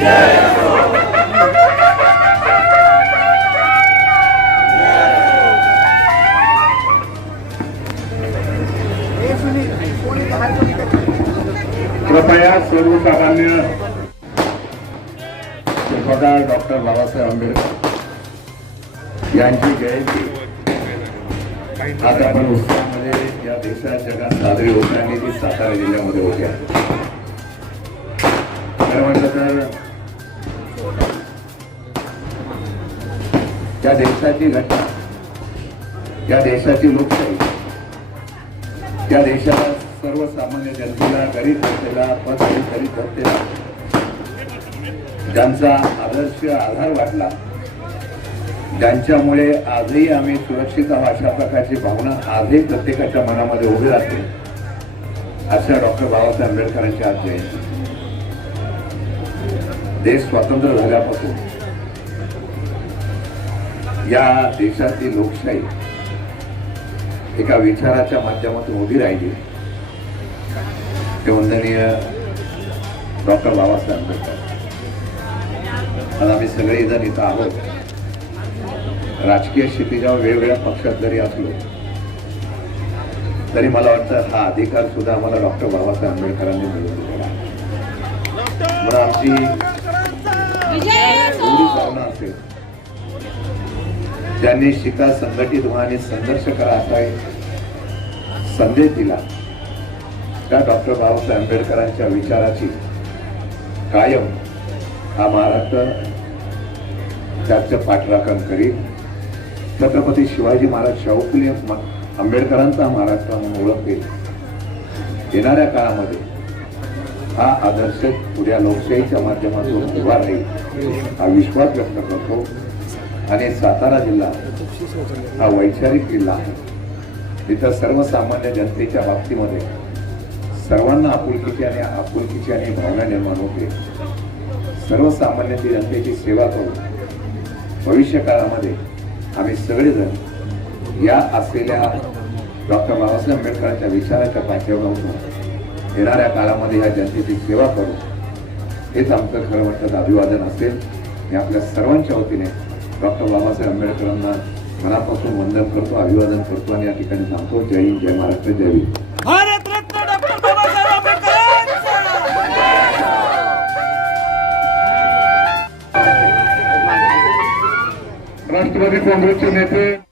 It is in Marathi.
कृपया सर्वसामान्य डॉक्टर बाबासाहेब आंबेडकर यांची जयंती आज आपण उत्सवामध्ये या देशात जगात साजरी होते आणि ती सातारा जिल्ह्यामध्ये होते. खरं म्हटलं तर या देशाची घटना, या देशाची लोकशाही, या देशाला सर्वसामान्य जनतेला, गरीब जनतेला, पदवित जनतेला ज्यांचा आदर्श आधार वाटला, ज्यांच्यामुळे आजही आम्ही सुरक्षित आहोत अशा प्रकारची भावना आजही प्रत्येकाच्या मनामध्ये उभी राहते, अशा डॉक्टर बाबासाहेब आंबेडकरांची आज जयंती. देश स्वतंत्र झाल्यापासून या देशातील लोकशाही एका विचाराच्या माध्यमातून उभी राहिली. ते वंदनीय डॉक्टर बाबासाहेब आंबेडकर. आज आम्ही सगळे जण इथं आहोत. राजकीय क्षितिजावर वेगवेगळ्या पक्षात जरी असलो तरी मला वाटतं हा अधिकार सुद्धा आम्हाला डॉक्टर बाबासाहेब आंबेडकरांनी मिळवून दिलेला आहे. म्हणून आमची एवढी भावना असेल, ज्यांनी शिका, संघटित व्हा आणि संघर्ष करा असा एक संदेश दिला, त्या डॉक्टर बाबासाहेब आंबेडकरांच्या विचाराची कायम हा महाराष्ट्र त्याचं पाठराखण करील. छत्रपती शिवाजी महाराज, शाहू फुले आंबेडकरांचा महाराष्ट्र म्हणून ओळखेल. येणाऱ्या काळामध्ये हा आदर्श पुढ्या लोकशाहीच्या माध्यमातून उभा राहील हा विश्वास व्यक्त करतो. आणि सातारा जिल्हा हा वैचारिक जिल्हा आहे. तिथं सर्वसामान्य जनतेच्या बाबतीमध्ये सर्वांना आपुलकीची आणि भावना निर्माण होते. सर्वसामान्य जनतेची सेवा करून भविष्य काळामध्ये आम्ही सगळेजण या असलेल्या डॉक्टर बाबासाहेब आंबेडकरांच्या विचाराच्या पाठीवर येणाऱ्या काळामध्ये या जनतेची सेवा करू, हेच आमचं खरं म्हटलं अभिवादन असेल. मी आपल्या सर्वांच्या वतीने डॉक्टर बाबासाहेब आंबेडकरांना मनापासून वंदन करतो, अभिवादन करतो आणि या ठिकाणी सांगतो जय हिंद, जय महाराष्ट्र, जय भीम. भारतरत्न डॉक्टर बाबासाहेब आंबेडकर. राष्ट्रवादी काँग्रेसचे नेते